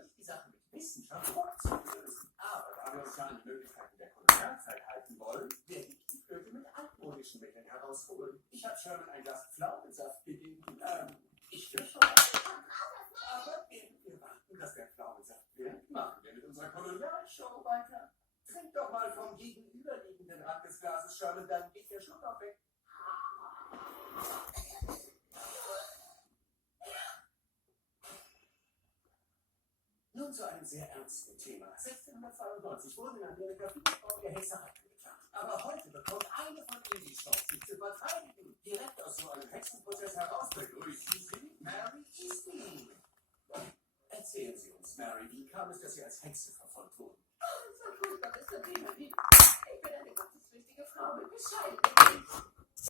natürlich, die Sache mit Wissenschaft fortzulösen. Aber da wir uns ja an die Möglichkeiten der Kolonialzeit halten wollen, werde ich die Flöte mit altmodischen Mitteln herausholen. Ich habe Sherman ein Glas Pflaumensaft gegeben. Ich will schon. Aber während wir warten, dass der Pflaumensaft wirkt, machen wir mit unserer Kolonialshow weiter. Trink doch mal vom gegenüberliegenden Rand des Glases, Sherman, dann geht der Schluck auch weg. Nun zu einem sehr ernsten Thema. 1692 wurde in Amerika viele Frauen der Hexerei angeklagt. Aber heute bekommt eine von ihnen die Chance, sich zu verteidigen. Direkt aus so einem Hexenprozess heraus begrüßen Sie Mary Eastley. Erzählen Sie uns, Mary, wie kam es, dass Sie als Hexe verfolgt wurden? So furchtbar ist der Ding. Ich bin eine gottesfürchtige Frau mit bescheidenem Leben.